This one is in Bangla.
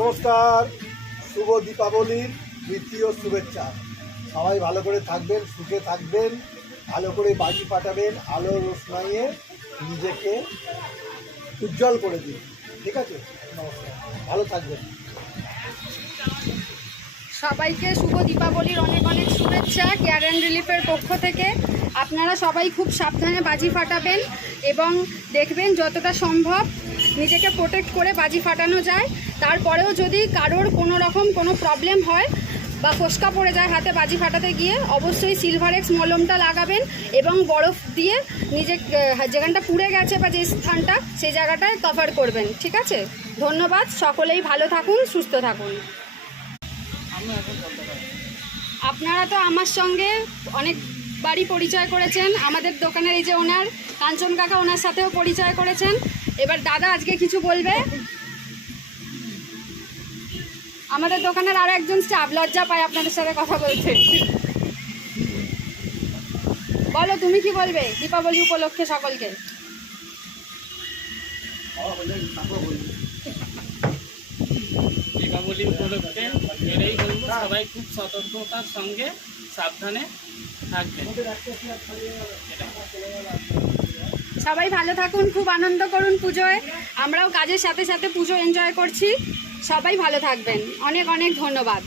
নমস্কার, শুভ দীপাবলির দ্বিতীয় শুভেচ্ছা। সবাই ভালো করে থাকবেন, সুখে থাকবেন, ভালো করে বাজি ফাটাবেন, আলো রোশনাইয়ে নিজেকে উজ্জ্বল করে দিন। ঠিক আছে, নমস্কার, ভালো থাকবেন। সবাইকে শুভ দীপাবলির অনেক অনেক শুভেচ্ছা কেয়ার অ্যান্ড রিলিফের পক্ষ থেকে। আপনারা সবাই খুব সাবধানে বাজি ফাটাবেন এবং দেখবেন যতটা সম্ভব নিজেকে প্রোটেক্ট করে বাজি ফাটানো যায়। তারপরেও যদি কারোর কোনো রকম কোনো প্রবলেম হয় বা ফোসকা পড়ে যায় হাতে বাজি ফাটাতে গিয়ে, অবশ্যই সিলভারেক্স মলমটা লাগাবেন এবং বরফ দিয়ে নিজে যেখানটা পুড়ে গেছে বা যে স্থানটা সেই জায়গাটায় কভার করবেন। ঠিক আছে, ধন্যবাদ। সকলেই ভালো থাকুন, সুস্থ থাকুন। আপনারা তো আমার সঙ্গে অনেকবারই পরিচয় করেছেন। আমাদের দোকানের এই যে ওনার কাঞ্চন কাকা, ওনার সাথেও পরিচয় করেছেন। এবার দাদা আজকে কিছু বলবে। আমাদের দোকানের আরও একজন স্টাফ লজ্জা পায় আপনাদের সাথে কথা বলতে। বলো, তুমি কি বলবে দীপাবলি উপলক্ষে সকলকে? দীপাবলি উপলক্ষে এটাই বলবো, সবাই খুব সতর্কতার সঙ্গে সাবধানে থাকবেন। সবাই ভালো থাকুন, খুব আনন্দ করুন পুজোয়। আমরাও কাজের সাথে সাথে পুজো এনজয় করছি। সবাই ভালো থাকবেন। অনেক অনেক ধন্যবাদ।